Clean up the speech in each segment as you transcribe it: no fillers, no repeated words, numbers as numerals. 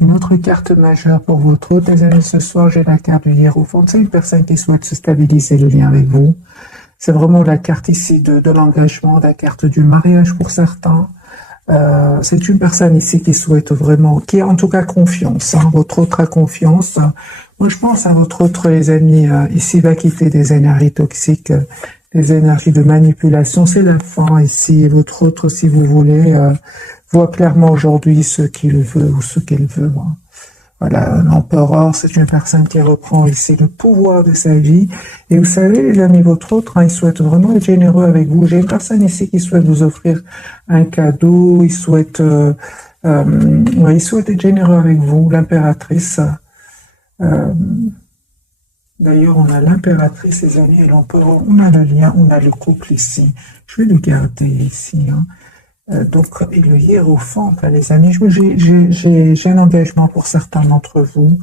Une autre carte majeure pour votre autre, les amis, ce soir, j'ai la carte du Hiérophant. C'est une personne qui souhaite se stabiliser le lien avec vous. C'est vraiment la carte ici de l'engagement, la carte du mariage pour certains. C'est une personne ici qui souhaite vraiment, qui a en tout cas confiance. Hein, votre autre a confiance. Moi, je pense à votre autre, les amis, ici va quitter des énergies toxiques, des énergies de manipulation. C'est la fin ici. Votre autre, si vous voulez, voit clairement aujourd'hui ce qu'il veut ou ce qu'elle veut. Hein. Voilà, l'empereur, c'est une personne qui reprend ici le pouvoir de sa vie. Et vous savez, les amis, votre autre, hein, il souhaite vraiment être généreux avec vous. J'ai une personne ici qui souhaite vous offrir un cadeau. Il souhaite être généreux avec vous, l'impératrice. D'ailleurs, on a l'impératrice, les amis, et l'empereur. On a le lien, on a le couple ici. Je vais le garder ici, hein. Donc, et le hiérophant, les amis, j'ai un engagement pour certains d'entre vous.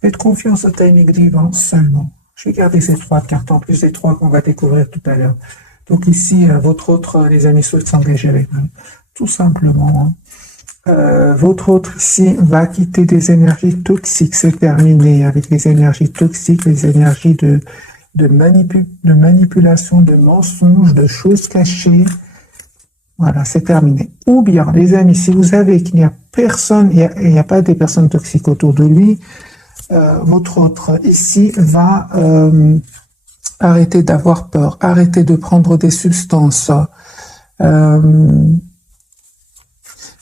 Faites confiance au timing divin seulement. Je vais garder ces 3 cartes en plus des 3 qu'on va découvrir tout à l'heure. Donc ici, votre autre, les amis, souhaite s'engager avec nous. Tout simplement. Hein. Votre autre ici va quitter des énergies toxiques. C'est terminé avec les énergies toxiques, les énergies de manipulation, de mensonges, de choses cachées. Voilà, c'est terminé. Ou bien, les amis, si vous savez qu'il n'y a personne, il n'y a pas des personnes toxiques autour de lui, votre autre ici va arrêter d'avoir peur, arrêter de prendre des substances,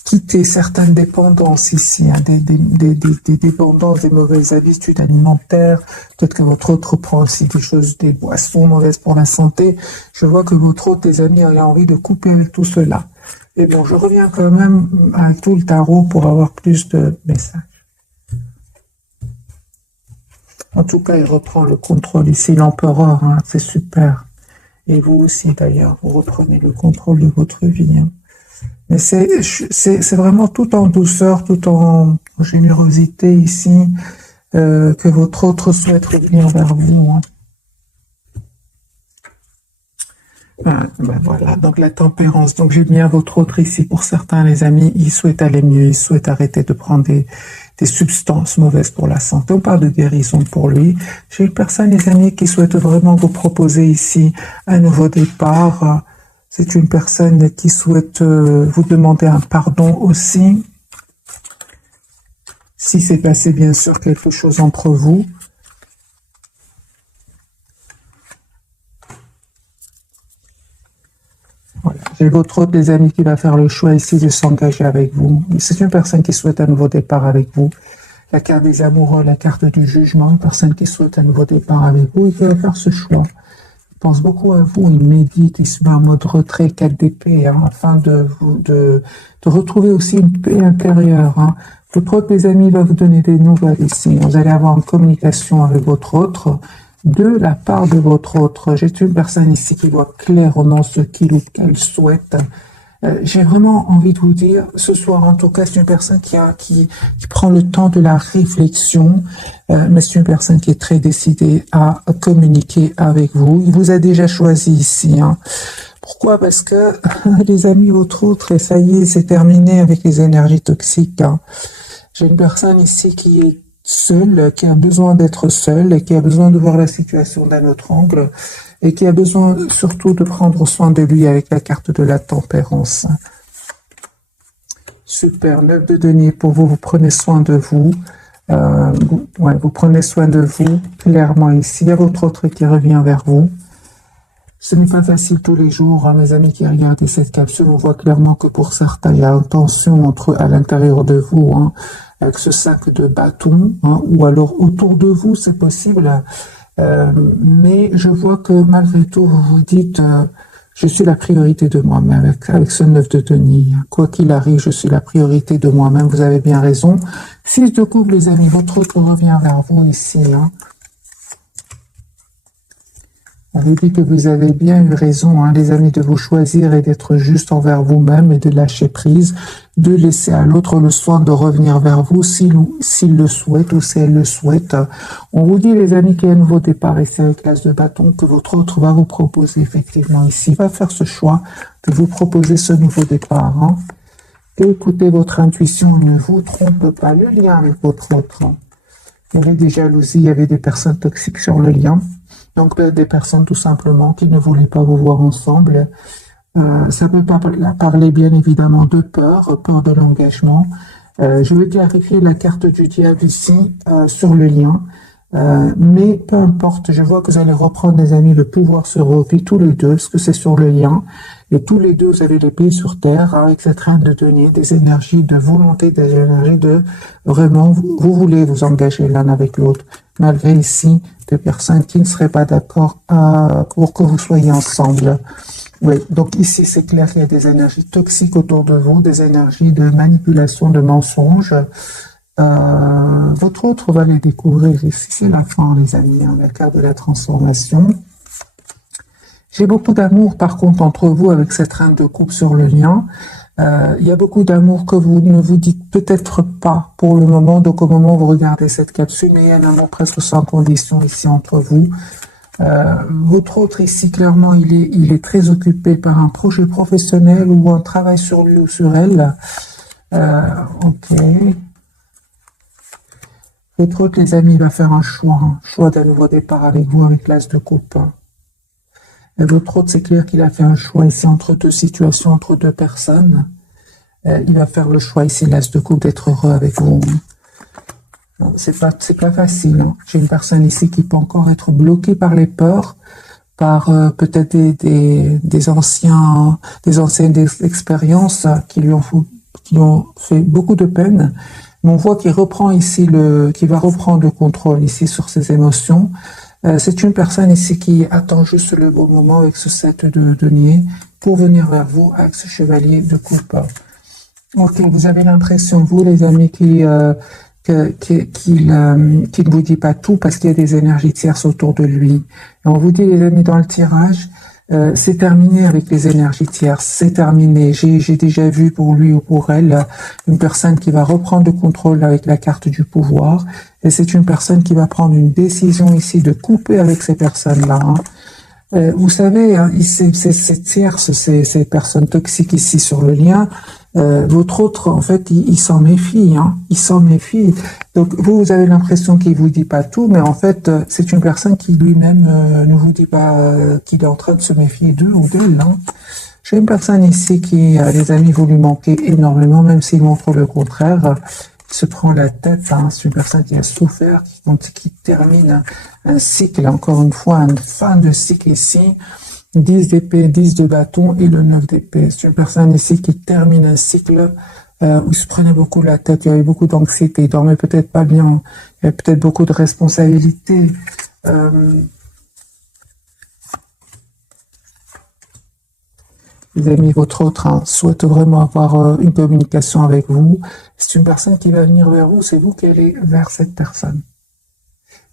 quitter certaines dépendances ici, hein, des dépendances, des mauvaises habitudes alimentaires. Peut-être que votre autre prend aussi des choses, des boissons mauvaises pour la santé. Je vois que votre autre, les amis, a envie de couper avec tout cela. Et bon, je reviens quand même avec tout le tarot pour avoir plus de messages. En tout cas, il reprend le contrôle ici, l'empereur, hein, c'est super. Et vous aussi, d'ailleurs, vous reprenez le contrôle de votre vie. Hein. Mais c'est vraiment tout en douceur, tout en générosité ici, que votre autre souhaite revenir vers vous. Hein. Ben voilà, donc la tempérance. Donc j'ai bien votre autre ici. Pour certains, les amis, ils souhaitent aller mieux, ils souhaitent arrêter de prendre des substances mauvaises pour la santé. On parle de guérison pour lui. J'ai une personne, les amis, qui souhaite vraiment vous proposer ici un nouveau départ. C'est une personne qui souhaite vous demander un pardon aussi. Si s'est passé bien sûr quelque chose entre vous. Voilà. J'ai votre autre des amis qui va faire le choix ici de s'engager avec vous. C'est une personne qui souhaite un nouveau départ avec vous. La carte des amoureux, la carte du jugement, une personne qui souhaite un nouveau départ avec vous et qui va faire ce choix. Il pense beaucoup à vous, il médite, il se met en mode retrait, 4 d'épée, hein, afin de retrouver aussi une paix intérieure. Hein. Votre autre des amis va vous donner des nouvelles ici. Vous allez avoir une communication avec votre autre. De la part de votre autre, j'ai une personne ici qui voit clairement ce qu'il ou qu'elle souhaite. J'ai vraiment envie de vous dire, ce soir en tout cas, c'est une personne qui prend le temps de la réflexion, mais c'est une personne qui est très décidée à communiquer avec vous. Il vous a déjà choisi ici. Hein. Pourquoi? Parce que, les amis, votre autre, et ça y est, c'est terminé avec les énergies toxiques. Hein. J'ai une personne ici qui est seul, qui a besoin d'être seul et qui a besoin de voir la situation d'un autre angle et qui a besoin surtout de prendre soin de lui avec la carte de la tempérance. Super, 9 de denier pour vous, vous prenez soin de vous. Vous prenez soin de vous, clairement ici. Il y a votre autre qui revient vers vous. Ce n'est pas facile tous les jours, hein, mes amis qui regardent cette capsule, on voit clairement que pour certains, il y a une tension à l'intérieur de vous, hein, avec ce sac de bâton, hein, ou alors autour de vous, c'est possible. Mais je vois que malgré tout, vous vous dites, je suis la priorité de moi-même, avec ce 9 de denier. Quoi qu'il arrive, je suis la priorité de moi-même, vous avez bien raison. 6 de coupe, les amis, votre autre revient vers vous ici, hein. On vous dit que vous avez bien eu raison, hein, les amis, de vous choisir et d'être juste envers vous-même et de lâcher prise, de laisser à l'autre le soin de revenir vers vous s'il le souhaite ou si elle le souhaite. On vous dit, les amis, qu'il y a un nouveau départ ici avec l'as de bâton que votre autre va vous proposer effectivement ici. Il va faire ce choix de vous proposer ce nouveau départ. Hein. Écoutez votre intuition, ne vous trompez pas. Le lien avec votre autre. Il y avait des jalousies, il y avait des personnes toxiques sur le lien. Donc des personnes tout simplement qui ne voulaient pas vous voir ensemble. Ça peut pas parler bien évidemment de peur, peur de l'engagement. Je vais clarifier la carte du diable ici sur le lien. Mais peu importe, je vois que vous allez reprendre, les amis, le pouvoir sur vos vies, tous les deux, parce que c'est sur le lien. Et tous les deux, vous avez les pieds sur terre, avec cette reine de denier, des énergies de volonté, des énergies de vraiment, vous voulez vous engager l'un avec l'autre, malgré ici des personnes qui ne seraient pas d'accord pour que vous soyez ensemble. Oui, donc ici, c'est clair qu'il y a des énergies toxiques autour de vous, des énergies de manipulation, de mensonges. Votre autre va les découvrir ici, c'est la fin, les amis, hein, la carte de la transformation. J'ai beaucoup d'amour, par contre, entre vous, avec cette reine de coupe sur le lien. Il y a beaucoup d'amour que vous ne vous dites peut-être pas pour le moment, donc au moment où vous regardez cette capsule, mais il y a un amour presque sans condition ici entre vous. Votre autre ici, clairement, il est très occupé par un projet professionnel ou un travail sur lui ou sur elle. Ok. Votre autre, les amis, va faire un choix d'un nouveau départ avec vous, avec l'as de coupe. Et votre autre, c'est clair qu'il a fait un choix ici entre deux situations, entre deux personnes. Il va faire le choix ici, l'as de coupe, d'être heureux avec vous. C'est pas facile. Hein. J'ai une personne ici qui peut encore être bloquée par les peurs, par peut-être des anciennes expériences qui lui ont fait beaucoup de peine. Mais on voit qu'il reprend ici qu'il va reprendre le contrôle ici sur ses émotions. C'est une personne ici qui attend juste le bon moment avec ce 7 de denier pour venir vers vous avec ce chevalier de coupe. Ok, vous avez l'impression, vous les amis, qu'il ne vous dit pas tout parce qu'il y a des énergies tierces autour de lui. Et on vous dit, les amis, dans le tirage, c'est terminé avec les énergies tierces, c'est terminé. J'ai déjà vu pour lui ou pour elle une personne qui va reprendre le contrôle avec la carte du pouvoir, et c'est une personne qui va prendre une décision ici de couper avec ces personnes-là. Hein. Vous savez, hein, ces tierces, ces personnes toxiques ici sur le lien, votre autre, en fait, il s'en méfie, hein, il s'en méfie. Donc, vous avez l'impression qu'il vous dit pas tout, mais en fait, c'est une personne qui lui-même ne vous dit pas qu'il est en train de se méfier d'eux ou d'elle. Hein. J'ai une personne ici qui, les amis, vous lui manquez énormément, même s'il montre le contraire. Il se prend la tête, hein. C'est une personne qui a souffert, qui termine un cycle, encore une fois, une fin de cycle ici. 10 d'épée, 10 de bâton et le 9 d'épée. C'est une personne ici qui termine un cycle où il se prenait beaucoup la tête, il y avait beaucoup d'anxiété, il dormait peut-être pas bien, il y avait peut-être beaucoup de responsabilités. Les amis, votre autre souhaite vraiment avoir une communication avec vous. C'est une personne qui va venir vers vous, c'est vous qui allez vers cette personne.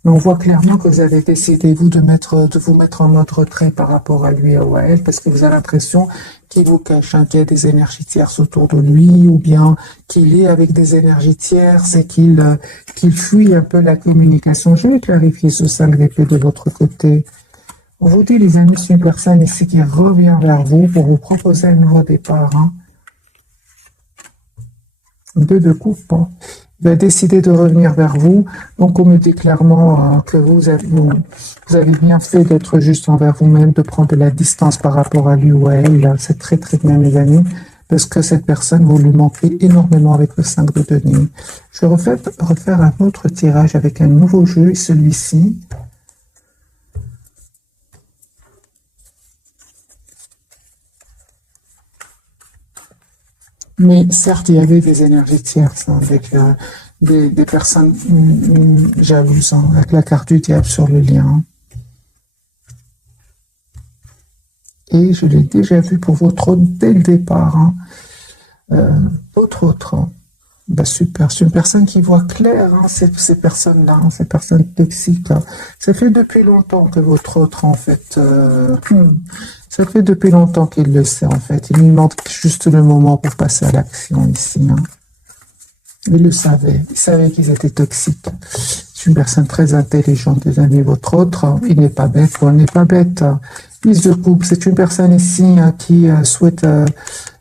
Mais on voit clairement que vous avez décidé, vous, de vous mettre en mode retrait par rapport à lui ou à elle, parce que vous avez l'impression qu'il vous cache, hein, qu'il y a des énergies tierces autour de lui, ou bien qu'il est avec des énergies tierces et qu'il fuit un peu la communication. Je vais clarifier ce 5 d'épée de votre côté. On vous dit, les amis, c'est une personne ici qui revient vers vous pour vous proposer un nouveau départ. Hein. 2 de coupe. Hein. Il va décider de revenir vers vous. Donc, on me dit clairement que vous avez bien fait d'être juste envers vous-même, de prendre de la distance par rapport à lui ou à elle. C'est très, très bien, mes amis, parce que cette personne, vous lui manquez énormément avec le 5 de denier. Je vais refaire un autre tirage avec un nouveau jeu, celui-ci. Mais certes, il y avait des énergies tierces, hein, avec des personnes jalouses, hein, avec la carte du diable sur le lien. Et je l'ai déjà vu pour votre autre dès le départ. Hein. Votre autre, bah super, c'est une personne qui voit clair, hein, ces personnes-là, hein, ces personnes toxiques. Hein. Ça fait depuis longtemps que votre autre, en fait... Ça fait depuis longtemps qu'il le sait, en fait. Il lui manque juste le moment pour passer à l'action ici. Hein. Il le savait. Il savait qu'ils étaient toxiques. C'est une personne très intelligente, les amis. Votre autre, il n'est pas bête ou elle n'est pas bête. Prise de coupe, c'est une personne ici qui souhaite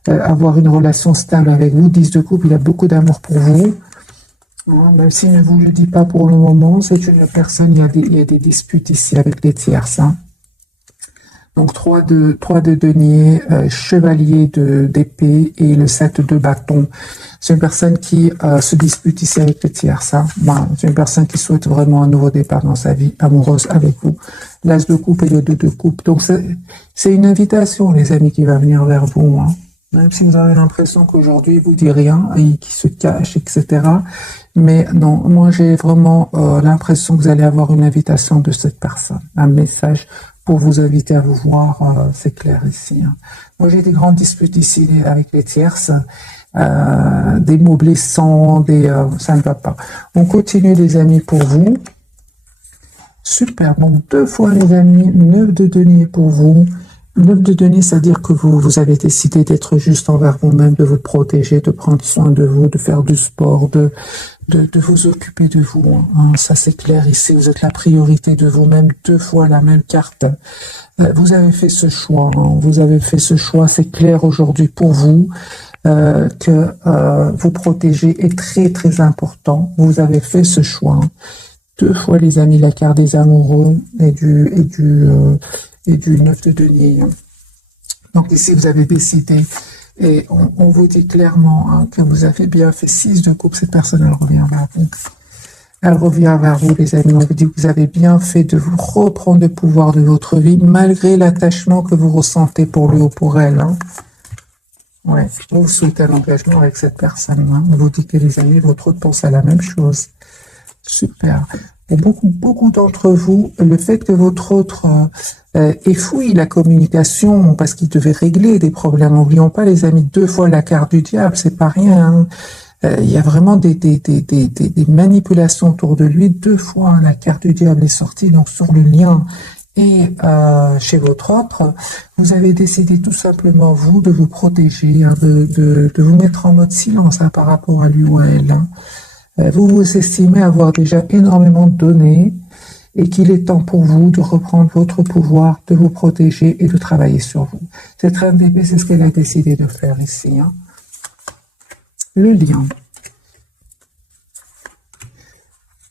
avoir une relation stable avec vous. 10 de coupe, il a beaucoup d'amour pour vous. Même s'il ne vous le dit pas pour le moment, c'est une personne, il y a des disputes ici avec les tierces. Donc 3 de denier, chevalier d'épée et le 7 de bâton. C'est une personne qui se dispute ici avec les tierces. C'est une personne qui souhaite vraiment un nouveau départ dans sa vie amoureuse avec vous. L'as de coupe et le 2 de coupe. Donc c'est une invitation, les amis, qui va venir vers vous. Même si vous avez l'impression qu'aujourd'hui il vous dit rien, et qui se cache, etc. Mais non, moi j'ai vraiment l'impression que vous allez avoir une invitation de cette personne, un message pour vous inviter à vous voir, c'est clair ici. Moi j'ai des grandes disputes ici avec les tierces, des mots blessants, ça ne va pas. On continue les amis pour vous. Super, donc 2 fois les amis, 9 de denier pour vous. 9 de denier, c'est-à-dire que vous avez décidé d'être juste envers vous-même, de vous protéger, de prendre soin de vous, de faire du sport, de vous occuper de vous. Ça c'est clair ici, vous êtes la priorité de vous-même. 2 fois la même carte. Vous avez fait ce choix, vous avez fait ce choix, c'est clair aujourd'hui pour vous. Que vous protéger est très très important. Vous avez fait ce choix. 2 fois les amis, la carte des amoureux et du 9 de denier. Donc ici vous avez décidé et on vous dit clairement que vous avez bien fait. 6 de coupe, cette personne elle revient vers vous. Elle revient vers vous les amis, on vous dit que vous avez bien fait de vous reprendre le pouvoir de votre vie malgré l'attachement que vous ressentez pour lui ou pour elle. Ouais, vous souhaitez un engagement avec cette personne. On vous dit que les amis, votre autre pense à la même chose. Super. Et beaucoup d'entre vous, le fait que votre autre ait fouillé la communication parce qu'il devait régler des problèmes. N'oublions pas les amis, 2 fois la carte du diable, c'est pas rien. Il y a vraiment des manipulations autour de lui. 2 fois la carte du diable est sortie, donc sur le lien. Et chez votre autre, vous avez décidé tout simplement, vous, de vous protéger, de vous mettre en mode silence par rapport à lui ou à elle. Vous vous estimez avoir déjà énormément donné et qu'il est temps pour vous de reprendre votre pouvoir, de vous protéger et de travailler sur vous. Cette reine d'épée, c'est ce qu'elle a décidé de faire ici. Le lien.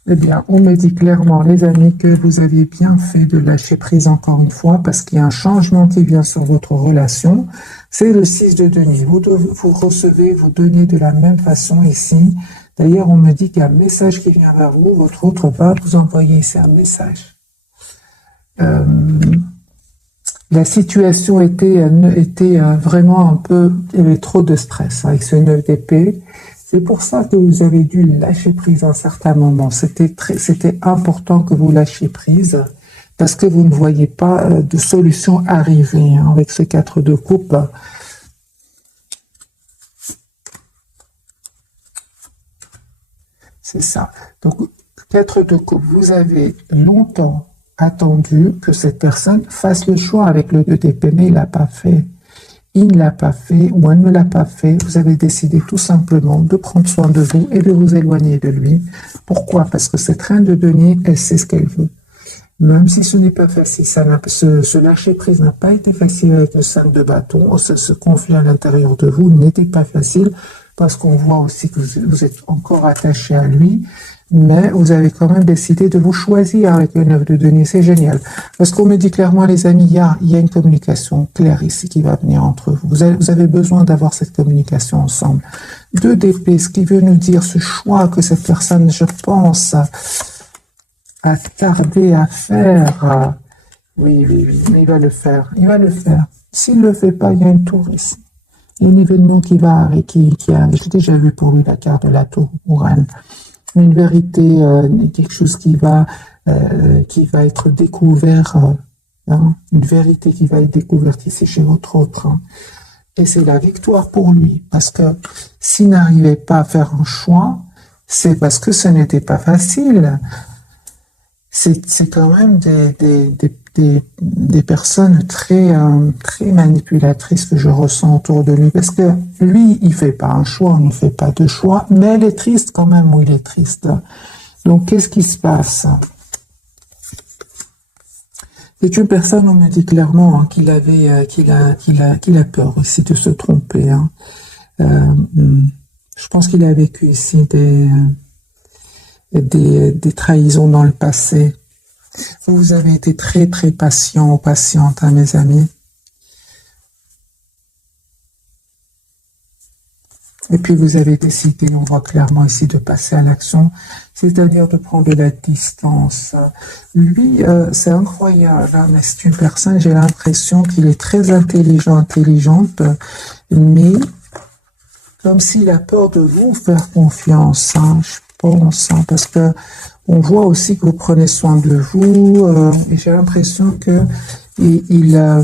Eh bien, on me dit clairement, les amis, que vous aviez bien fait de lâcher prise encore une fois parce qu'il y a un changement qui vient sur votre relation. C'est le 6 de denier. Vous recevez, vous donnez de la même façon ici. D'ailleurs, on me dit qu'il y a un message qui vient vers vous. Votre autre va vous envoyer ici un message. La situation était vraiment un peu... Il y avait trop de stress avec ce 9 d'épée. C'est pour ça que vous avez dû lâcher prise à un certain moment. C'était important que vous lâchiez prise parce que vous ne voyez pas de solution arriver avec ce 4 de coupe. C'est ça. Donc, 4 de coupe, vous avez longtemps attendu que cette personne fasse le choix avec le 2 d'épée, mais il l'a pas fait. Il ne l'a pas fait ou elle ne l'a pas fait, vous avez décidé tout simplement de prendre soin de vous et de vous éloigner de lui. Pourquoi? Parce que cette reine de denier, elle sait ce qu'elle veut. Même si ce n'est pas facile, ce lâcher prise n'a pas été facile avec le 5 de bâton, ce conflit à l'intérieur de vous n'était pas facile parce qu'on voit aussi que vous êtes encore attaché à lui. Mais vous avez quand même décidé de vous choisir avec le 9 de denier, c'est génial. Parce qu'on me dit clairement, les amis, il y a une communication claire ici qui va venir entre vous. Vous avez besoin d'avoir cette communication ensemble. 2 d'épée, ce qui veut nous dire ce choix que cette personne, je pense, a tardé à faire. Oui, mais il va le faire. Il va le faire. S'il ne le fait pas, il y a une tour ici. Il y a un événement qui va arriver, qui arrive. J'ai déjà vu pour lui la carte de la tour Ouran. Une vérité, quelque chose qui va être découvert, une vérité qui va être découverte ici chez votre autre. Et c'est la victoire pour lui, parce que s'il n'arrivait pas à faire un choix, c'est parce que ce n'était pas facile. C'est quand même des personnes très manipulatrices que je ressens autour de lui, parce que lui, il fait pas un choix, on ne fait pas de choix, mais elle est triste quand même, oui, il est triste. Donc, qu'est-ce qui se passe? C'est une personne, on me dit clairement, hein, qu'il a peur aussi de se tromper, hein. Je pense qu'il a vécu ici des trahisons dans le passé. Vous avez été très très patient ou patiente, hein, mes amis. Et puis vous avez décidé, on voit clairement ici, de passer à l'action, c'est-à-dire de prendre de la distance. Lui, c'est incroyable, hein, mais c'est une personne, j'ai l'impression qu'il est très intelligent, intelligente, mais comme s'il a peur de vous faire confiance, hein, je pense, hein, parce que on voit aussi que vous prenez soin de vous, et j'ai l'impression que il a,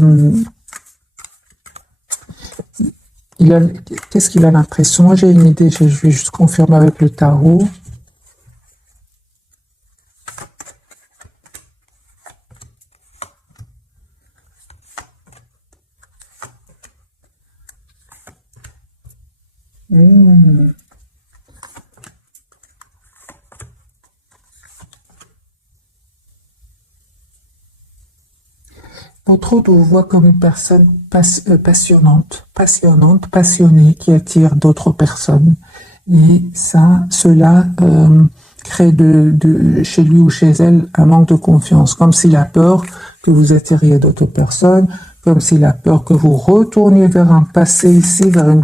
qu'est-ce qu'il a l'impression? Moi, j'ai une idée, je vais juste confirmer avec le tarot. Hmm. Votre hôte vous voit comme une personne passionnante, passionnée, qui attire d'autres personnes. Et ça, cela crée chez lui ou chez elle un manque de confiance, comme s'il a peur que vous attiriez d'autres personnes, comme s'il a peur que vous retourniez vers un passé ici, vers un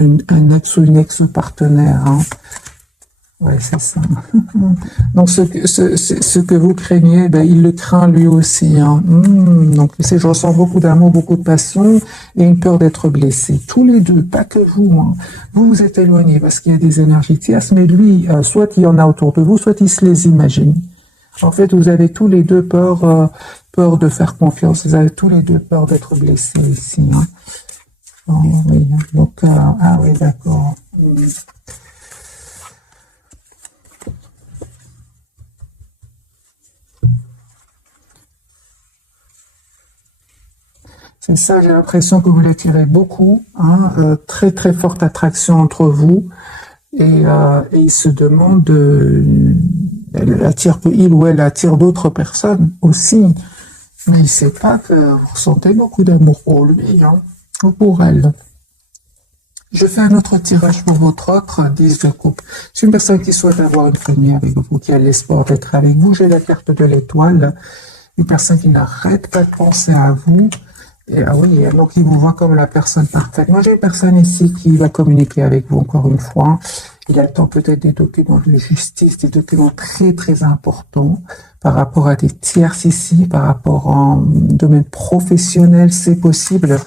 ex ou une ex-partenaire, hein. Ouais, c'est ça. Donc, ce que vous craignez, ben, il le craint lui aussi, hein. Donc, je ressens beaucoup d'amour, beaucoup de passion et une peur d'être blessé. Tous les deux, pas que vous, hein. Vous vous êtes éloigné parce qu'il y a des énergies tierces, mais lui, soit il y en a autour de vous, soit il se les imagine. En fait, vous avez tous les deux peur de faire confiance. Vous avez tous les deux peur d'être blessés ici, hein. Oh, oui, hein. Donc, ah oui, d'accord. C'est ça, j'ai l'impression que vous l'attirez beaucoup, hein, très très forte attraction entre vous, et il se demande, il ou elle attire d'autres personnes aussi, mais il ne sait pas que vous ressentez beaucoup d'amour pour lui, hein, ou pour elle. Je fais un autre tirage pour votre autre 10 de coupe. C'est une personne qui souhaite avoir une famille avec vous, qui a l'espoir d'être avec vous. J'ai la carte de l'étoile, une personne qui n'arrête pas de penser à vous. Et, ah oui, donc il vous voit comme la personne parfaite. Moi, j'ai une personne ici qui va communiquer avec vous encore une fois. Il attend peut-être des documents de justice, des documents très très importants par rapport à des tierces ici, par rapport en domaine professionnel, c'est possible.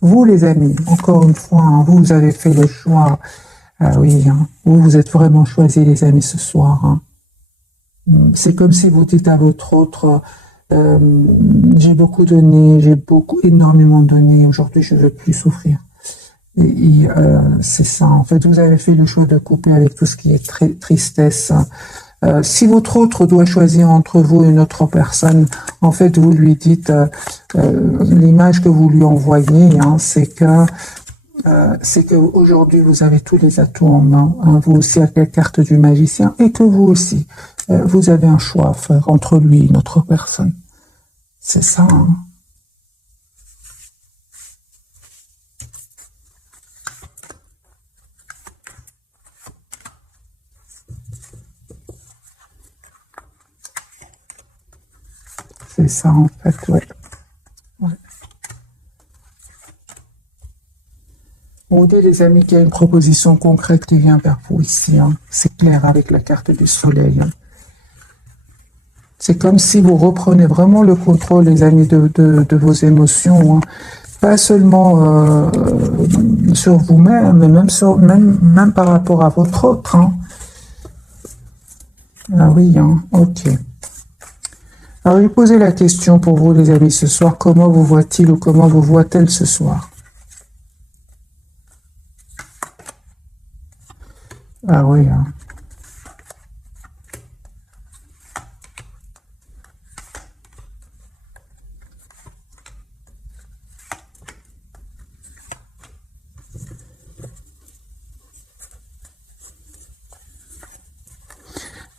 Vous, les amis, encore une fois, hein, vous avez fait le choix. Ah oui, hein, vous êtes vraiment choisis, les amis, ce soir, hein. C'est comme si vous dites à votre autre, euh, j'ai beaucoup donné, j'ai énormément donné, aujourd'hui je veux plus souffrir. C'est ça, en fait, vous avez fait le choix de couper avec tout ce qui est tristesse. Si votre autre doit choisir entre vous et une autre personne, en fait, vous lui dites, l'image que vous lui envoyez, hein, c'est que aujourd'hui vous avez tous les atouts en main, hein, vous aussi avec la carte du magicien, et que vous aussi, vous avez un choix à faire entre lui et une autre personne. C'est ça, hein. C'est ça, en fait, ouais. Ouais. On dit, les amis, qu'il y a une proposition concrète qui vient vers vous ici, hein. C'est clair avec la carte du soleil, hein. C'est comme si vous reprenez vraiment le contrôle, les amis, de vos émotions, hein. Pas seulement sur vous-même, mais même par rapport à votre autre, hein. Ah oui, hein, ok. Alors, je vais poser la question pour vous, les amis, ce soir. Comment vous voit-il ou comment vous voit-elle ce soir? Ah oui, hein.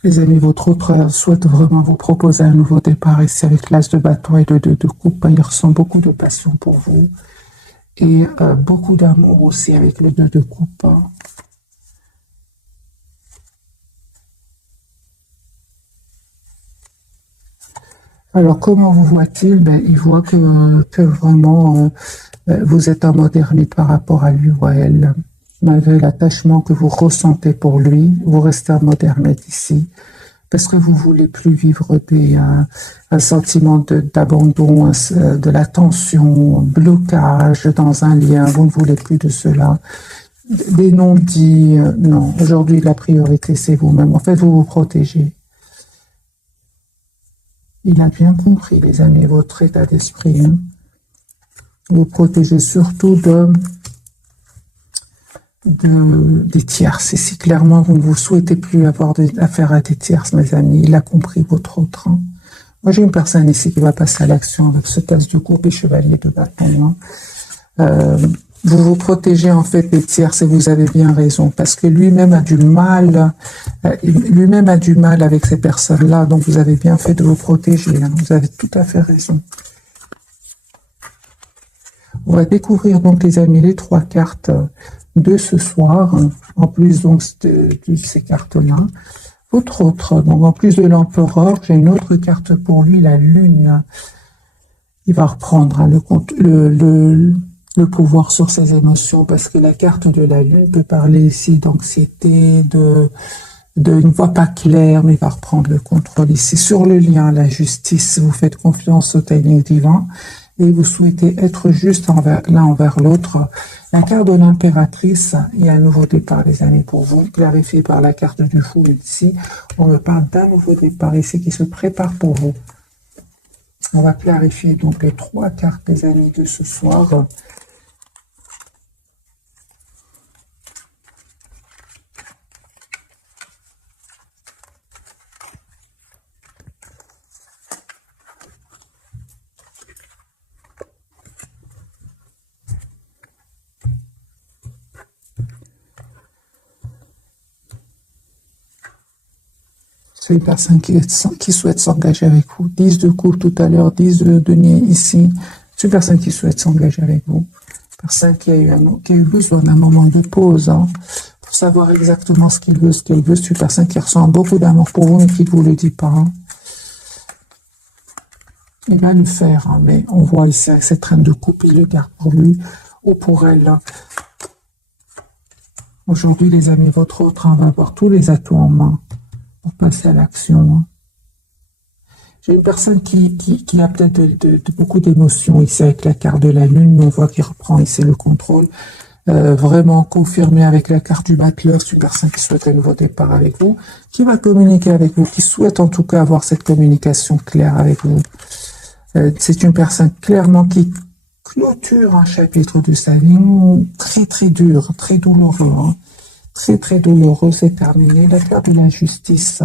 Les amis, votre autre souhaite vraiment vous proposer un nouveau départ ici avec l'as de bâton et le 2 de coupe. Il ressent beaucoup de passion pour vous et beaucoup d'amour aussi avec le 2 de coupe. Alors, comment vous voit-il? Ben, il voit que vraiment vous êtes en mode ermite par rapport à lui ou à elle. Malgré l'attachement que vous ressentez pour lui, vous restez en mode ermite ici. Parce que vous voulez plus vivre un sentiment d'abandon, de la tension, blocage dans un lien. Vous ne voulez plus de cela. Des non-dits. Non, aujourd'hui, la priorité, c'est vous-même. En fait, vous vous protégez. Il a bien compris, les amis, votre état d'esprit. Hein. Vous protégez surtout des tierces. Et si clairement vous ne vous souhaitez plus avoir affaire à des tierces, mes amis, il a compris votre autre. Hein. Moi, j'ai une personne ici qui va passer à l'action avec ce casse du coupe et chevalier de bâton. Hein. Vous vous protégez en fait des tierces et vous avez bien raison parce que lui-même a du mal, avec ces personnes-là. Donc vous avez bien fait de vous protéger. Hein. Vous avez tout à fait raison. On va découvrir donc les amis les 3 cartes de ce soir, en plus donc de ces cartes-là. Votre autre, donc en plus de l'empereur, j'ai une autre carte pour lui, la lune. Il va reprendre hein, le pouvoir sur ses émotions parce que la carte de la lune peut parler ici d'anxiété, une voix pas claire, mais il va reprendre le contrôle ici sur le lien, la justice. Vous faites confiance au timing divin et vous souhaitez être juste l'un envers l'autre. La carte de l'impératrice, il y a un nouveau départ, les amis, pour vous, clarifié par la carte du fou ici. On me parle d'un nouveau départ ici qui se prépare pour vous. On va clarifier donc les 3 cartes, les amis, de ce soir. C'est une personne qui souhaite s'engager avec vous. 10 de coupe tout à l'heure, 10 de denier ici. C'est une personne qui souhaite s'engager avec vous. Personne qui a eu besoin d'un moment de pause hein, pour savoir exactement ce qu'il veut, C'est une personne qui ressent beaucoup d'amour pour vous mais qui ne vous le dit pas. Hein. Il va le faire, hein, mais on voit ici avec cette reine de coupe, il le garde pour lui ou pour elle. Hein. Aujourd'hui, les amis, votre autre va avoir tous les atouts en main pour passer à l'action. Hein. J'ai une personne qui a peut-être beaucoup d'émotions ici avec la carte de la lune, mais on voit qu'il reprend ici le contrôle. Vraiment confirmé avec la carte du battleur, c'est une personne qui souhaite un nouveau départ avec vous, qui va communiquer avec vous, qui souhaite en tout cas avoir cette communication claire avec vous. C'est une personne clairement qui clôture un chapitre de sa vie très très dur, très douloureux. Hein. Très douloureux, c'est terminé. La carte de la justice.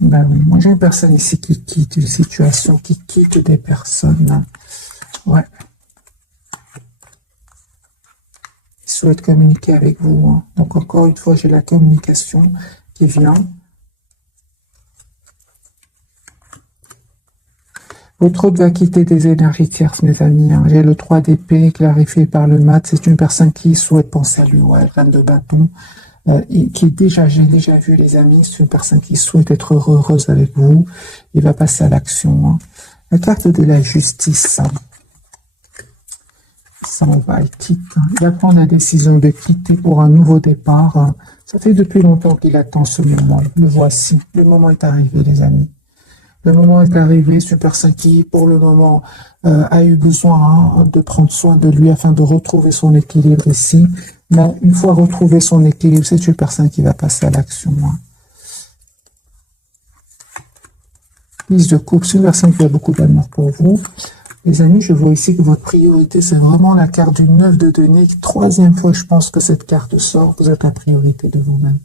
Ben oui, moi j'ai une personne ici qui quitte une situation, qui quitte des personnes. Ouais. Il souhaite communiquer avec vous. Hein. Donc encore une fois, j'ai la communication qui vient. Votre autre va quitter des énergies tierces, mes amis. Hein. J'ai le 3 d'épée clarifié par le mat. C'est une personne qui souhaite penser à lui. Ouais, reine de bâton. J'ai déjà vu, les amis. C'est une personne qui souhaite être heureuse avec vous. Il va passer à l'action. Hein. La carte de la justice. Hein. Ça, on va, il quitte. Hein. Il va prendre la décision de quitter pour un nouveau départ. Hein. Ça fait depuis longtemps qu'il attend ce moment. Le voici. Le moment est arrivé, les amis. Le moment est arrivé, c'est une personne qui, pour le moment, a eu besoin hein, de prendre soin de lui afin de retrouver son équilibre ici. Mais une fois retrouvé son équilibre, c'est une personne qui va passer à l'action. Hein. 10 de coupe, c'est une personne qui a beaucoup d'amour pour vous. Les amis, je vois ici que votre priorité, c'est vraiment la carte du 9 de denier. 3e fois, je pense que cette carte sort. Vous êtes la priorité de vous-même.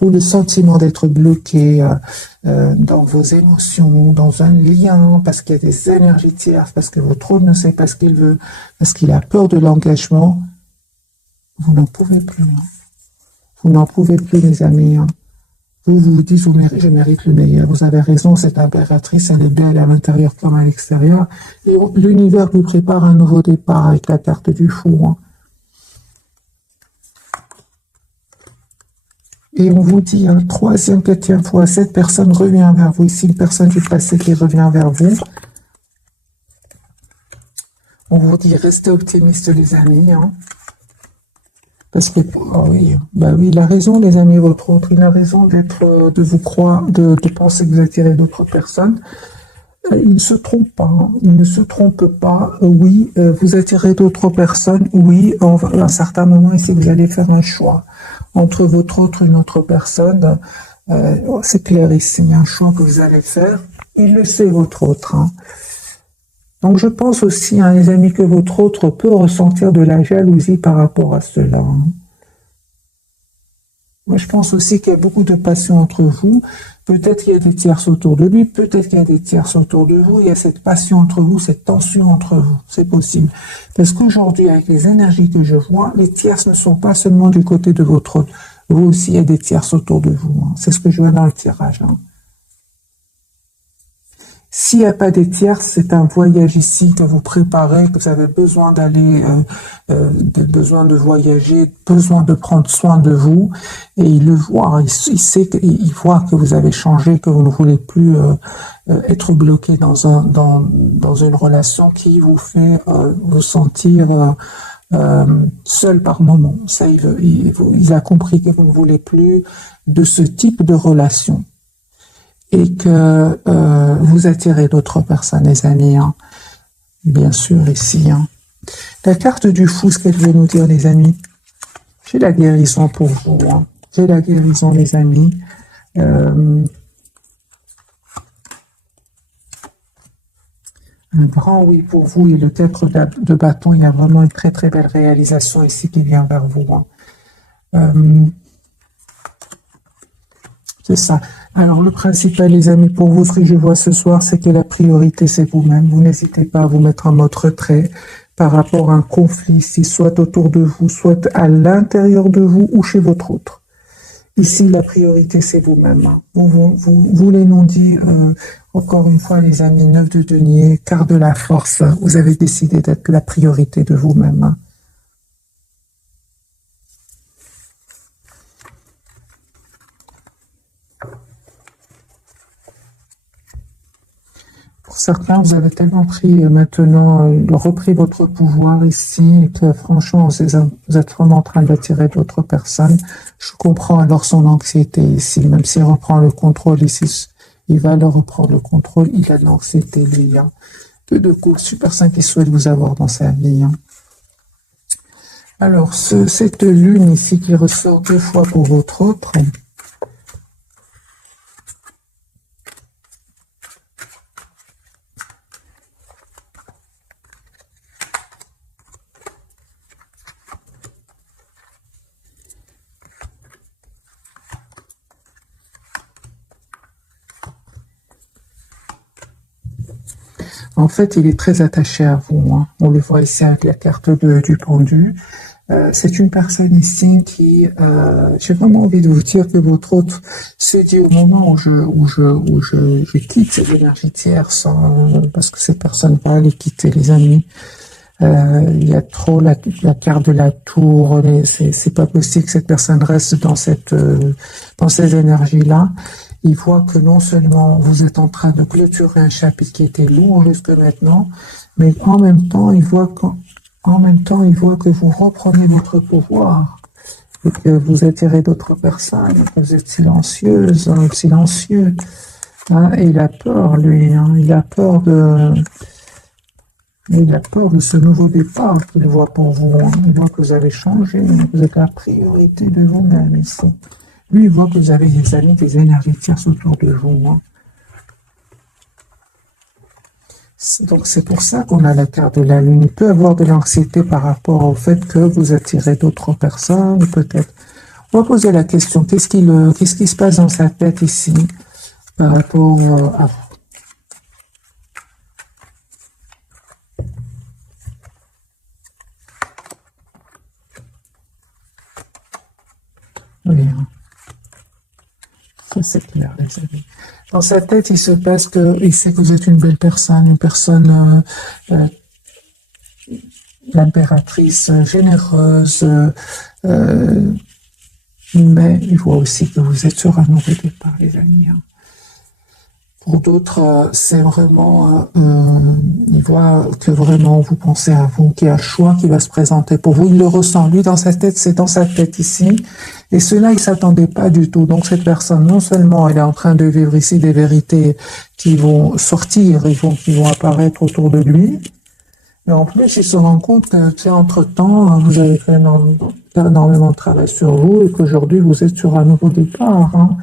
Ou le sentiment d'être bloqué dans vos émotions, dans un lien, parce qu'il y a des énergies tierces, parce que votre autre ne sait pas ce qu'il veut, parce qu'il a peur de l'engagement, vous n'en pouvez plus. Hein. Vous n'en pouvez plus, les amis. Hein. Vous vous dites, je mérite le meilleur. Vous avez raison, cette impératrice, elle est belle à l'intérieur comme à l'extérieur. Et l'univers lui prépare un nouveau départ avec la carte du fou. Hein. Et on vous dit, hein, troisième, quatrième fois, cette personne revient vers vous. Ici, une personne du passé qui revient vers vous. On vous dit, restez optimistes, les amis. Hein. Parce que, oh oui, bah oui, il a raison, les amis, votre autre. Il a raison de vous croire, de penser que vous attirez d'autres personnes. Il ne se trompe pas, hein. Il ne se trompe pas. Oui, vous attirez d'autres personnes. Oui, à un certain moment ici, vous allez faire un choix entre votre autre et une autre personne. C'est clair ici, il y a un choix que vous allez faire. Il le sait, votre autre. Hein. Donc, je pense aussi, hein, les amis, que votre autre peut ressentir de la jalousie par rapport à cela. Hein. Moi, je pense aussi qu'il y a beaucoup de passion entre vous. Peut-être qu'il y a des tierces autour de lui, peut-être qu'il y a des tierces autour de vous. Il y a cette passion entre vous, cette tension entre vous. C'est possible. Parce qu'aujourd'hui, avec les énergies que je vois, les tierces ne sont pas seulement du côté de votre autre. Vous aussi, il y a des tierces autour de vous. Hein. C'est ce que je vois dans le tirage. Hein. S'il n'y a pas des tierces, c'est un voyage ici que vous préparez, que vous avez besoin d'aller, besoin de voyager, besoin de prendre soin de vous. Et il le voit, il sait, il voit que vous avez changé, que vous ne voulez plus être bloqué dans une relation qui vous fait vous sentir seul par moment. Ça, il a compris que vous ne voulez plus de ce type de relation. Et que vous attirez d'autres personnes, les amis, hein. Bien sûr, ici. Hein. La carte du fou, ce qu'elle veut nous dire, les amis. J'ai la guérison pour vous. Hein. J'ai la guérison, les amis. Un grand oui pour vous et le tête de bâton. Il y a vraiment une très très belle réalisation ici qui vient vers vous. Hein. C'est ça. Alors, le principal, les amis, pour vous, ce que je vois ce soir, c'est que la priorité, c'est vous-même. Vous n'hésitez pas à vous mettre en mode retrait par rapport à un conflit, si soit autour de vous, soit à l'intérieur de vous ou chez votre autre. Ici, la priorité, c'est vous-même. Hein. Vous les non dit, encore une fois, les amis, 9 de denier, quart de la force. Vous avez décidé d'être la priorité de vous-même. Hein. Pour certains, vous avez tellement pris maintenant, repris votre pouvoir ici, que franchement, vous êtes vraiment en train d'attirer d'autres personnes. Je comprends alors son anxiété ici, même s'il reprend le contrôle ici, il va leur reprendre le contrôle, il a de l'anxiété, lui. Hein. Peu de coups, super sain qui souhaite vous avoir dans sa vie. Hein. Alors, cette lune ici qui ressort 2 fois pour votre autre, en fait, il est très attaché à vous. Hein. On le voit ici avec la carte du pendu. C'est une personne ici qui, j'ai vraiment envie de vous dire que votre autre se dit au moment où je quitte ces énergies tierces, parce que cette personne va les quitter, les amis. Il y a trop la carte de la tour, c'est pas possible que cette personne reste dans dans ces énergies-là. Il voit que non seulement vous êtes en train de clôturer un chapitre qui était lourd jusque maintenant, mais en même temps, il voit que vous reprenez votre pouvoir et que vous attirez d'autres personnes, que vous êtes silencieuse, silencieux. Hein, et il a peur, lui. Hein, il a peur de ce nouveau départ qu'il voit pour vous. Hein. Il voit que vous avez changé, vous êtes la priorité de vous-même ici. Lui, il voit que vous avez des amis, des énergies tierces autour de vous. Hein. Donc, c'est pour ça qu'on a la carte de la lune. Il peut avoir de l'anxiété par rapport au fait que vous attirez d'autres personnes, peut-être. On va poser la question, qu'est-ce qui se passe dans sa tête ici par rapport à... Oui. Ça, c'est clair, les amis. Dans sa tête, il se passe qu'il sait que vous êtes une personne l'impératrice généreuse, euh, mais il voit aussi que vous êtes sur un mauvais départ, les amis. Hein. Pour d'autres, c'est vraiment, il voit que vraiment vous pensez à vous, qu'il y a un choix qui va se présenter pour vous. Il le ressent. Lui, dans sa tête, c'est dans sa tête ici. Et cela, il s'attendait pas du tout. Donc, cette personne, non seulement elle est en train de vivre ici des vérités qui vont sortir, qui vont apparaître autour de lui, mais en plus, il se rend compte que, entre-temps, vous avez fait énormément de travail sur vous et qu'aujourd'hui, vous êtes sur un nouveau départ, hein,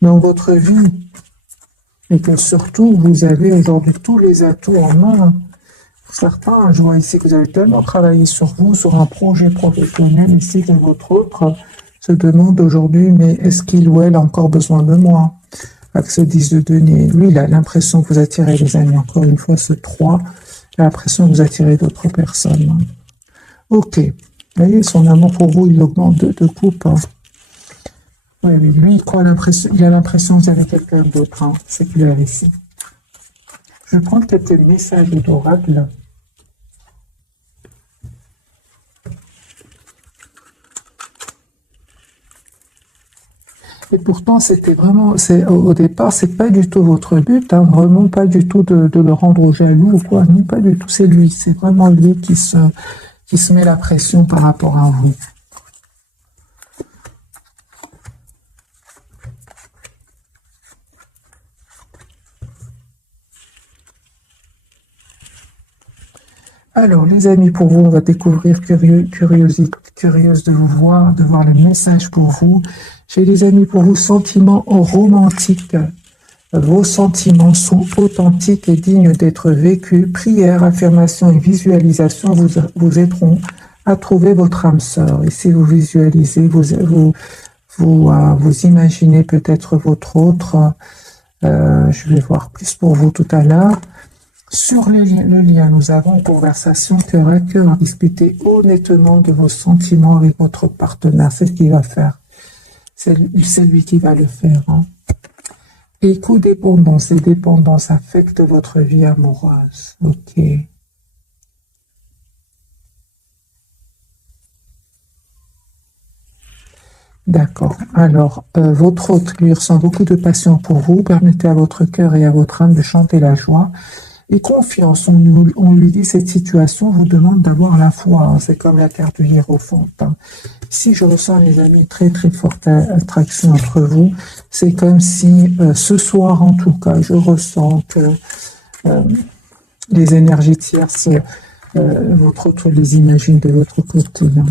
dans votre vie. Et que surtout, vous avez aujourd'hui tous les atouts en main. Pour certains, je vois ici que vous avez tellement travaillé sur vous, sur un projet professionnel ici, que votre autre se demande aujourd'hui, mais est-ce qu'il ou elle a encore besoin de moi? Avec ce 10 de denier. Lui, il a l'impression que vous attirez les amis. Encore une fois, ce 3, il a l'impression que vous attirez d'autres personnes. Ok. Vous voyez, son amour pour vous, il augmente de coupe. Hein. Oui, oui, lui, il a l'impression que vous avez quelqu'un d'autre. Hein. C'est clair ici. Je vais prendre quelques messages d'oracle. Et pourtant, c'était vraiment, au départ, c'est pas du tout votre but, hein, vraiment pas du tout de le rendre jaloux ou quoi, non, pas du tout, c'est lui, c'est vraiment lui qui se met la pression par rapport à vous. Alors, les amis, pour vous, on va découvrir curieuse de vous voir, de voir le message pour vous. J'ai les amis pour vous, sentiments romantiques. Vos sentiments sont authentiques et dignes d'être vécus. Prières, affirmations et visualisations vous aideront à trouver votre âme sœur. Et si vous visualisez, vous imaginez peut-être votre autre. Je vais voir plus pour vous tout à l'heure. Sur le lien, nous avons une conversation cœur à cœur, discuter honnêtement de vos sentiments avec votre partenaire. C'est ce qu'il va faire. C'est lui qui va le faire. Hein. Et codépendance et dépendance affectent votre vie amoureuse. Ok. D'accord. Alors, votre hôte lui ressent beaucoup de passion pour vous. Permettez à votre cœur et à votre âme de chanter la joie. Et confiance, on lui dit cette situation vous demande d'avoir la foi. Hein. C'est comme la carte du hiérophante. Hein. Si je ressens, les amis, très très forte attraction entre vous, c'est comme si ce soir, en tout cas, je ressens que les énergies tierces, votre autre les imagine de votre côté. Hein.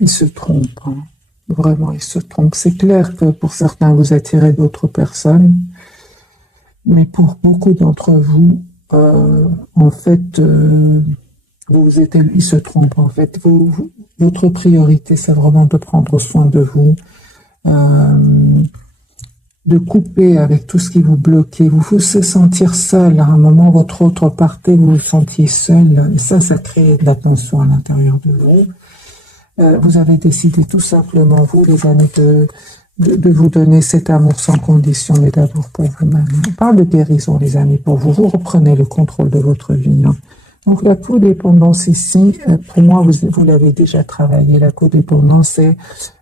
Il se trompe, hein. Vraiment, il se trompe. C'est clair que pour certains, vous attirez d'autres personnes, mais pour beaucoup d'entre vous, en fait, il se trompe. En fait, votre priorité, c'est vraiment de prendre soin de vous, de couper avec tout ce qui vous bloque. Vous vous sentir seul. À un moment, votre autre partait, vous vous sentiez seul. Et ça crée de la tension à l'intérieur de vous. Vous avez décidé tout simplement, vous les amis, de vous donner cet amour sans condition, mais d'abord pour vous-même. On parle de guérison, les amis, pour vous. Vous reprenez le contrôle de votre vie. Hein. Donc la codépendance ici, pour moi, vous l'avez déjà travaillé. La codépendance, c'est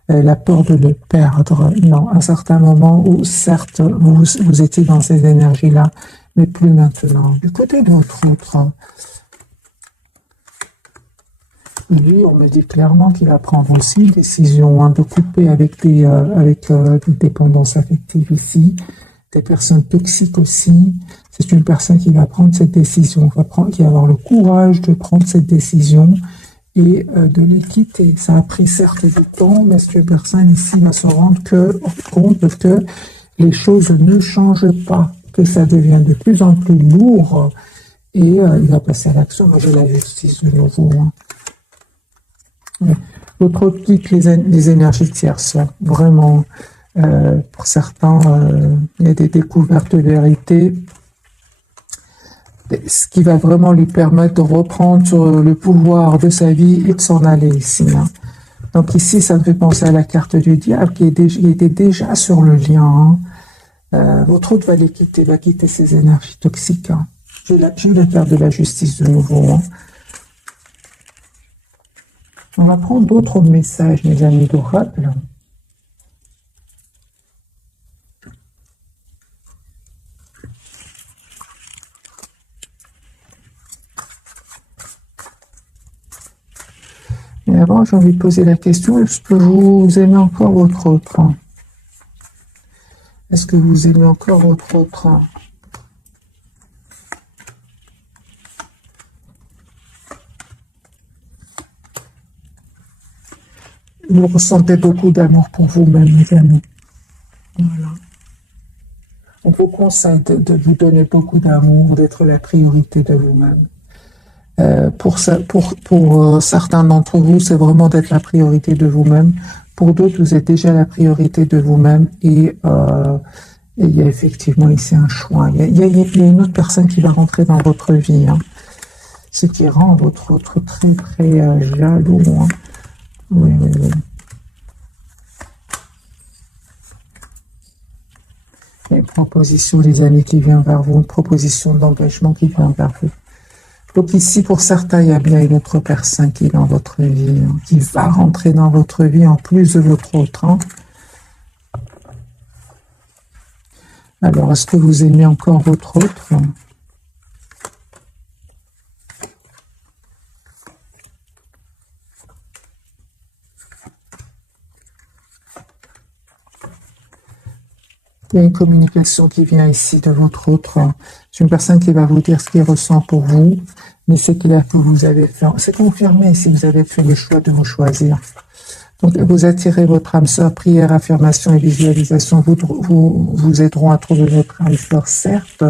la peur de le perdre. Non, à un certain moment où, certes, vous étiez dans ces énergies-là, mais plus maintenant. Du côté de votre autre, lui, on me dit clairement qu'il va prendre aussi une décision hein, de couper avec des dépendances affectives ici, des personnes toxiques aussi. C'est une personne qui va prendre cette décision, qui va avoir le courage de prendre cette décision et de les quitter. Ça a pris certes du temps, mais cette personne ici va se rendre compte que les choses ne changent pas, que ça devient de plus en plus lourd et il va passer à l'action. Moi, j'ai la justice de nouveau. Hein. L'autre hôte quitte les énergies tierces. Vraiment, pour certains, il y a des découvertes de vérité, ce qui va vraiment lui permettre de reprendre le pouvoir de sa vie et de s'en aller ici. Hein. Donc ici, ça me fait penser à la carte du diable qui était déjà sur le lien. Hein. Votre hôte va quitter ses énergies toxiques. Hein. J'ai eu la carte de la justice de nouveau. Hein. On va prendre d'autres messages, mes amis d'oracle. Mais avant, j'ai envie de poser la question, est-ce que vous aimez encore votre autre? Est-ce que vous aimez encore votre autre? Vous ressentez beaucoup d'amour pour vous-même, mes amis. Voilà. On vous conseille de vous donner beaucoup d'amour, d'être la priorité de vous-même. Pour certains d'entre vous, c'est vraiment d'être la priorité de vous-même. Pour d'autres, vous êtes déjà la priorité de vous-même et il y a effectivement ici un choix. Il y a une autre personne qui va rentrer dans votre vie, hein. Ce qui rend votre autre très très jaloux. Hein. Oui, oui, oui. Une proposition, les amis, qui vient vers vous, une proposition d'engagement qui vient vers vous. Donc ici, pour certains, il y a bien une autre personne qui est dans votre vie, hein, qui va rentrer dans votre vie en plus de votre autre. Hein. Alors, est-ce que vous aimez encore votre autre? Il y a une communication qui vient ici de votre autre. C'est une personne qui va vous dire ce qu'il ressent pour vous, mais c'est clair que vous avez fait, c'est confirmé si vous avez fait le choix de vous choisir. Donc, vous attirez votre âme sœur, prière, affirmation et visualisation vous aideront à trouver votre âme sœur, certes,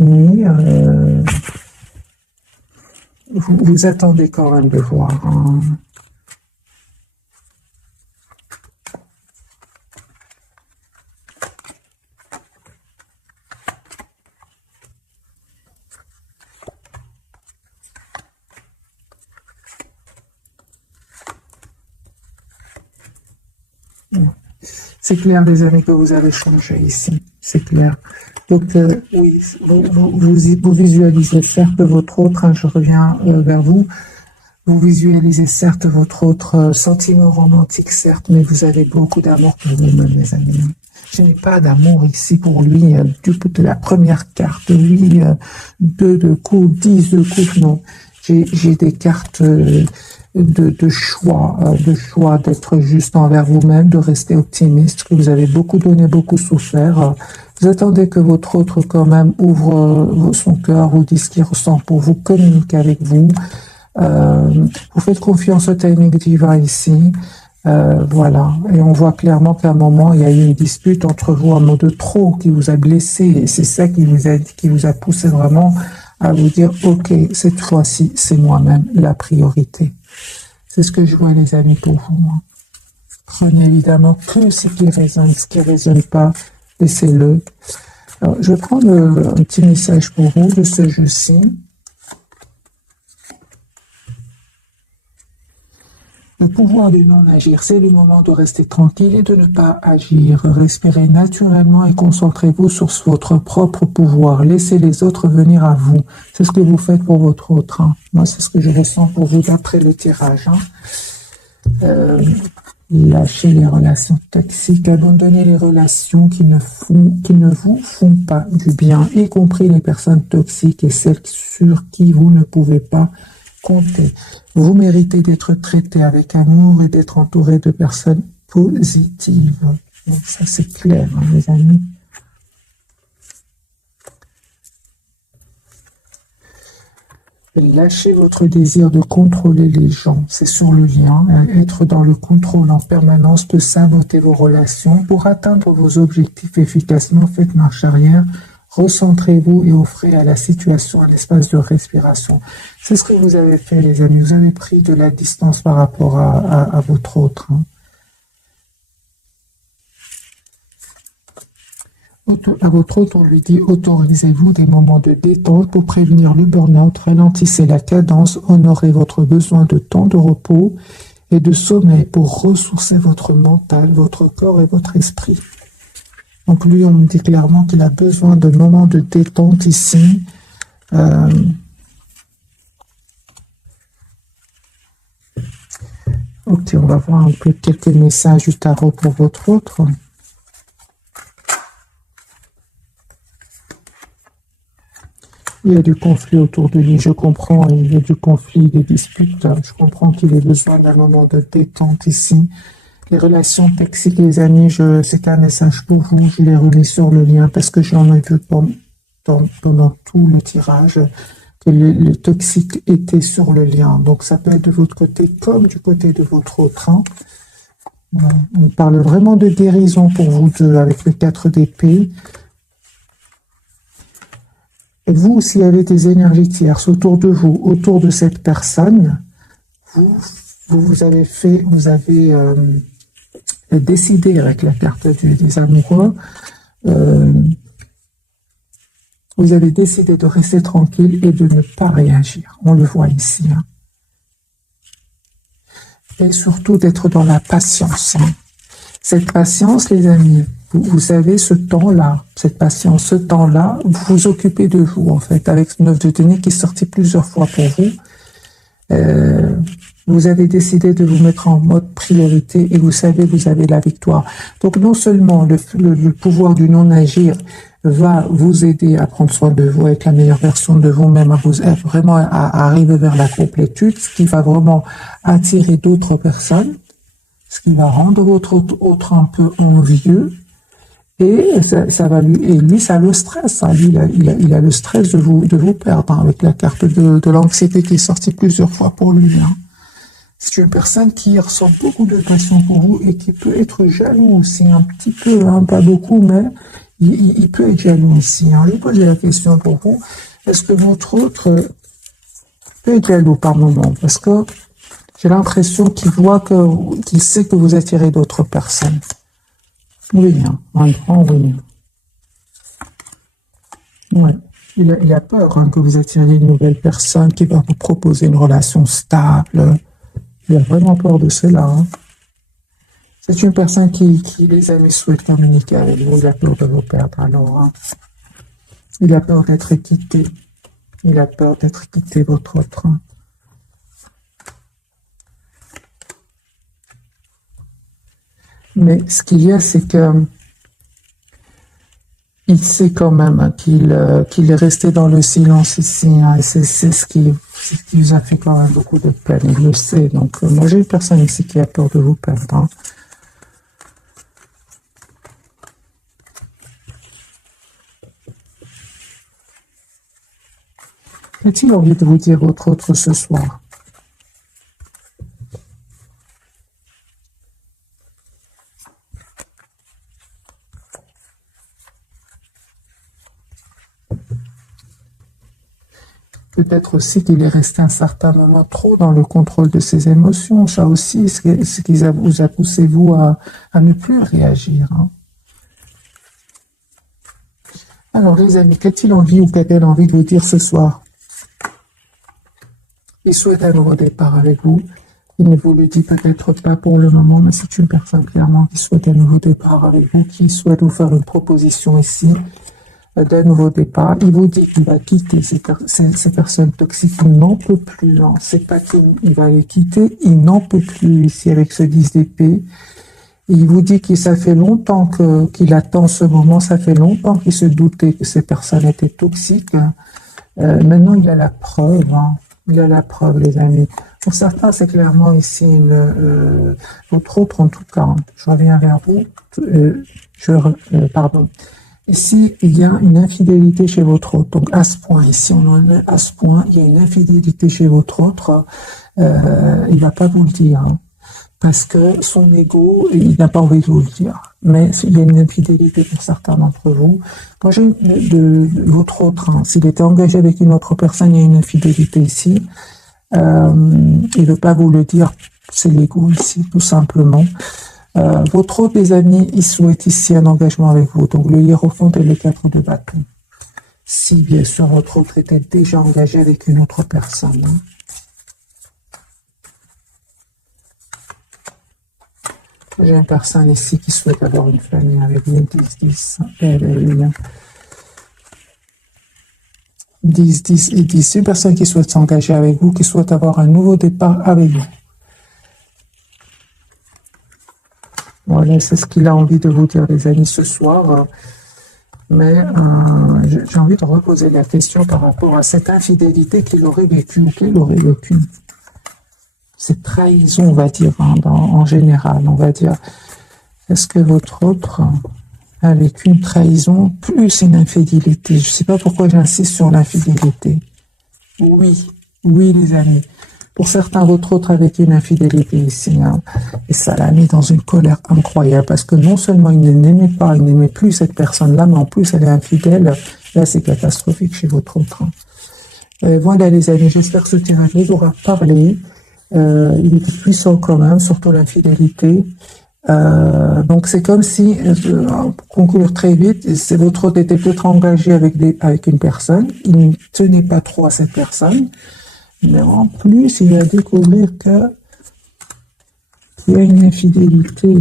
mais vous attendez quand même de voir. Hein. C'est clair, les amis, que vous avez changé ici. C'est clair. Donc, oui, vous visualisez certes votre autre, hein, je reviens vers vous. Vous visualisez certes votre autre sentiment romantique, certes, mais vous avez beaucoup d'amour pour vous-même, les amis. Je n'ai pas d'amour ici pour lui, du coup de la première carte, oui, 2 de coupe, 10 de coupe, non. J'ai des cartes de choix d'être juste envers vous-même, de rester optimiste, que vous avez beaucoup donné, beaucoup souffert. Vous attendez que votre autre quand même ouvre son cœur, vous dise ce qu'il ressent pour vous, communique avec vous. Vous faites confiance au timing divin ici. Voilà. Et on voit clairement qu'à un moment, il y a eu une dispute entre vous, un mot de trop qui vous a blessé. Et c'est ça qui vous a poussé vraiment à vous dire, OK, cette fois-ci, c'est moi-même la priorité. C'est ce que je vois, les amis, pour vous. Hein. Prenez évidemment que ce qui résonne, ce qui ne résonne pas, laissez-le. Alors, je vais prendre un petit message pour vous de ce jeu-ci. Le pouvoir de non-agir, c'est le moment de rester tranquille et de ne pas agir. Respirez naturellement et concentrez-vous sur votre propre pouvoir. Laissez les autres venir à vous. C'est ce que vous faites pour votre autre. Hein. Moi, c'est ce que je ressens pour vous d'après le tirage. Hein. Lâchez les relations toxiques, abandonnez les relations qui ne vous font pas du bien, y compris les personnes toxiques et celles sur qui vous ne pouvez pas compter. Vous méritez d'être traité avec amour et d'être entouré de personnes positives. Donc ça, c'est clair, hein, les amis. Lâchez votre désir de contrôler les gens. C'est sur le lien. Être dans le contrôle en permanence peut saboter vos relations. Pour atteindre vos objectifs efficacement, faites marche arrière. Recentrez-vous et offrez à la situation un espace de respiration. C'est ce que vous avez fait, les amis. Vous avez pris de la distance par rapport à votre autre. Hein. À votre autre, on lui dit autorisez-vous des moments de détente pour prévenir le burn-out, ralentissez la cadence, honorez votre besoin de temps de repos et de sommeil pour ressourcer votre mental, votre corps et votre esprit. Donc lui, on me dit clairement qu'il a besoin de moments de détente ici. Ok, on va voir un peu quelques messages du tarot pour votre autre. Il y a du conflit autour de lui, je comprends, il y a du conflit, des disputes. Je comprends qu'il ait besoin d'un moment de détente ici. Les relations toxiques, les amis, c'est un message pour vous. Je l'ai remis sur le lien parce que j'en ai vu pendant tout le tirage que le toxique était sur le lien. Donc ça peut être de votre côté comme du côté de votre autre. Hein. On parle vraiment de guérison pour vous deux avec le 4 d'épée. Et vous, s'il y avait des énergies tierces autour de vous, autour de cette personne, vous avez décidé avec la carte des amoureux, vous avez décidé de rester tranquille et de ne pas réagir. On le voit ici. Hein. Et surtout d'être dans la patience. Hein. Cette patience, les amis, vous avez ce temps-là, cette patience, ce temps-là, vous vous occupez de vous, en fait, avec ce 9 de denier qui est sorti plusieurs fois pour vous. Vous avez décidé de vous mettre en mode priorité et vous savez, vous avez la victoire. Donc, non seulement le pouvoir du non-agir va vous aider à prendre soin de vous, être la meilleure version de vous-même, vraiment à arriver vers la complétude, ce qui va vraiment attirer d'autres personnes, ce qui va rendre votre autre un peu envieux. Et ça va lui, ça le stress. Hein. Lui, il a le stress de vous perdre, hein, avec la carte de l'anxiété qui est sortie plusieurs fois pour lui. Hein. C'est une personne qui ressent beaucoup de passion pour vous et qui peut être jaloux aussi, un petit peu, hein, pas beaucoup, mais il peut être jaloux ici. Hein. Je vais poser la question pour vous. Est-ce que votre autre peut être jaloux par moment? Parce que j'ai l'impression qu'il sait que vous attirez d'autres personnes. Oui, hein, un grand oui. Ouais. Il a peur, hein, que vous attiriez une nouvelle personne qui va vous proposer une relation stable. Il a vraiment peur de cela. Hein. C'est une personne qui, les amis, souhaite communiquer avec vous. Il a peur de vous perdre. Alors, hein. Il a peur d'être quitté. Il a peur d'être quitté, votre autre. Hein. Mais ce qu'il y a, c'est que il sait quand même, hein, qu'il est resté dans le silence ici. Hein, et c'est ce qui vous a fait quand même beaucoup de peine. Il le sait. Donc, moi, j'ai une personne ici qui a peur de vous perdre. Hein. Qu'a-t-il envie de vous dire votre autre ce soir? Peut-être aussi qu'il est resté un certain moment trop dans le contrôle de ses émotions. Ça aussi, ce qui vous a poussé, vous, à ne plus réagir. Hein. Alors, les amis, qu'a-t-il envie ou qu'a-t-elle envie de vous dire ce soir? Il souhaite un nouveau départ avec vous. Il ne vous le dit peut-être pas pour le moment, mais c'est une personne clairement qui souhaite un nouveau départ avec vous, qui souhaite vous faire une proposition ici d'un nouveau départ. Il vous dit qu'il va quitter ces personnes toxiques. Il n'en peut plus. Hein. C'est pas qu'il va les quitter, il n'en peut plus ici avec ce 10 d'épée. Il vous dit que ça fait longtemps qu'il attend ce moment, ça fait longtemps qu'il se doutait que ces personnes étaient toxiques. Maintenant, il a la preuve. Hein. Il a la preuve, les amis. Pour certains, c'est clairement ici votre autre, en tout cas. Hein. Je reviens vers vous. Pardon. Ici, il y a une infidélité chez votre autre. Donc, à ce point, ici, on en est à ce point, il y a une infidélité chez votre autre. Il va pas vous le dire. Hein, parce que son ego, il n'a pas envie de vous le dire. mais il y a une infidélité pour certains d'entre vous. Moi, j'ai votre autre, hein, s'il était engagé avec une autre personne, il y a une infidélité ici. Il ne veut pas vous le dire, c'est l'ego ici, tout simplement. Votre autre, les amis, il souhaite ici un engagement avec vous. Donc, le hiérophant et les 4 de bâton. Si, bien sûr, votre autre était déjà engagé avec une autre personne. Hein. J'ai une personne ici qui souhaite avoir une famille avec vous. 10, 10, 10 et 10. Une personne qui souhaite s'engager avec vous, qui souhaite avoir un nouveau départ avec vous. Voilà, c'est ce qu'il a envie de vous dire, les amis, ce soir. Mais j'ai envie de reposer la question par rapport à cette infidélité qu'il aurait vécue ou qu'elle aurait vécue. Cette trahison, on va dire, hein, en général, on va dire. Est-ce que votre autre a vécu une trahison plus une infidélité? Je ne sais pas pourquoi j'insiste sur l'infidélité. Oui, oui, les amis. Pour certains, votre autre a vécu une infidélité ici, hein, et ça l'a mis dans une colère incroyable, parce que non seulement il ne l'aimait pas, il n'aimait plus cette personne-là, mais en plus elle est infidèle. Là, c'est catastrophique chez votre autre. Hein. Voilà, les amis, j'espère que ce tirage vous aura parlé. Il est puissant quand même, surtout l'infidélité. Donc c'est comme si, pour conclure très vite, votre autre était peut-être engagé avec une personne, il ne tenait pas trop à cette personne, mais en plus il va découvrir qu'il y a une infidélité.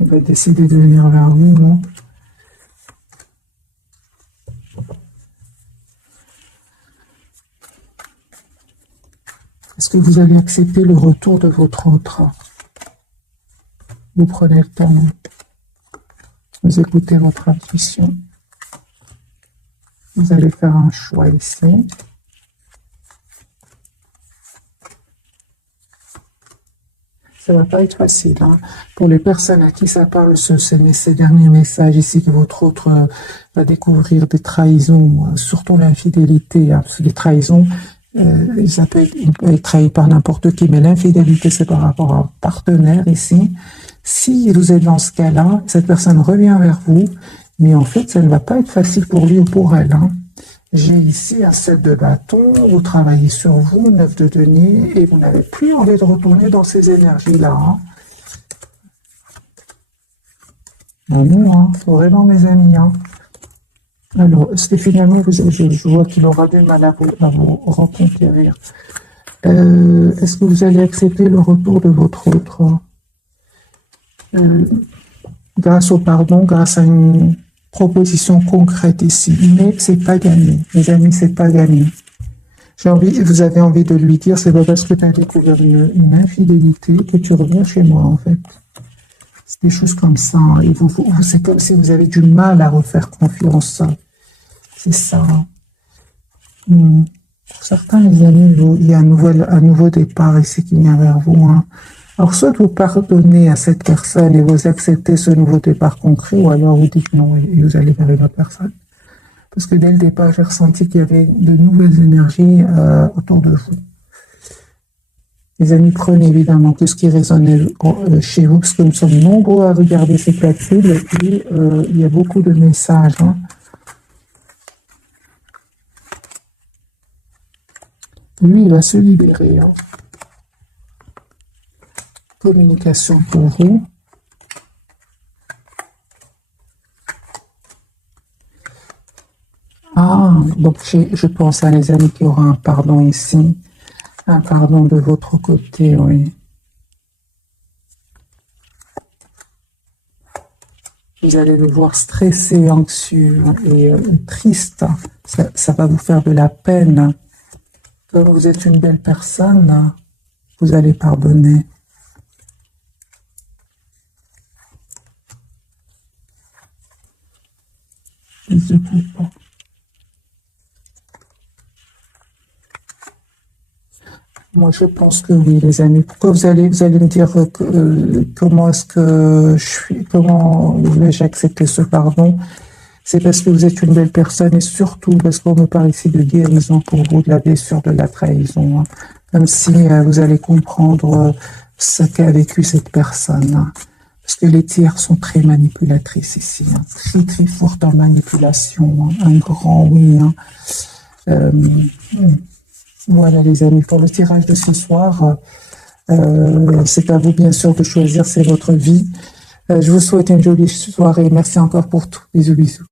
Il va décider de venir vers vous, non? Est-ce que vous allez accepter le retour de votre autre? Vous prenez le temps, vous écoutez votre intuition. Vous allez faire un choix ici. Ça va pas être facile. Hein. Pour les personnes à qui ça parle, ces derniers messages ici, que votre autre va découvrir des trahisons, surtout l'infidélité. Hein, parce que les trahisons, ça peut être trahi par n'importe qui, mais l'infidélité, c'est par rapport à un partenaire ici. Si vous êtes dans ce cas-là, cette personne revient vers vous, mais en fait, ça ne va pas être facile pour lui ou pour elle. Hein. J'ai ici un 7 de bâton, vous travaillez sur vous, 9 de denier, et vous n'avez plus envie de retourner dans ces énergies-là. Hein. Non, hein, vraiment, mes amis. Hein. Alors, est-ce que finalement, je vois qu'il aura du mal à vous reconquérir. Est-ce que vous allez accepter le retour de votre autre grâce au pardon, grâce à une proposition concrète ici, mais c'est pas gagné, les amis, c'est pas gagné. Vous avez envie de lui dire, c'est pas parce que tu as découvert une infidélité que tu reviens chez moi, en fait. C'est des choses comme ça, et c'est comme si vous avez du mal à refaire confiance. C'est ça. Pour certains, les amis, il y a un nouveau départ ici qui vient vers vous. Hein. Alors, soit vous pardonnez à cette personne et vous acceptez ce nouveau départ concret, ou alors vous dites non et vous allez vers une autre personne. Parce que dès le départ, j'ai ressenti qu'il y avait de nouvelles énergies autour de vous. Les amis, prenez évidemment tout ce qui résonne chez vous, parce que nous sommes nombreux à regarder ces calculs, et puis il y a beaucoup de messages. Hein. Lui, il va se libérer. Hein. Communication pour vous. Ah, donc je pense à les amis qui aura un pardon ici. Un pardon de votre côté, oui. Vous allez le voir stressé, anxieux et triste. Ça va vous faire de la peine. Comme vous êtes une belle personne, vous allez pardonner. Moi, je pense que oui, les amis. Pourquoi vous allez me dire comment est-ce que comment vais-je accepter ce pardon? c'est parce que vous êtes une belle personne et surtout parce qu'on me parle ici de guérison pour vous de la blessure de la trahison. Hein. Comme si vous allez comprendre ce qu'a vécu cette personne. Hein. Parce que les tiers sont très manipulatrices ici. Hein. Très, très fortes en manipulation. Hein. Un grand oui. Hein. Voilà les amis, pour le tirage de ce soir, c'est à vous bien sûr de choisir, c'est votre vie. Je vous souhaite une jolie soirée. Merci encore pour tout. Bisous, bisous.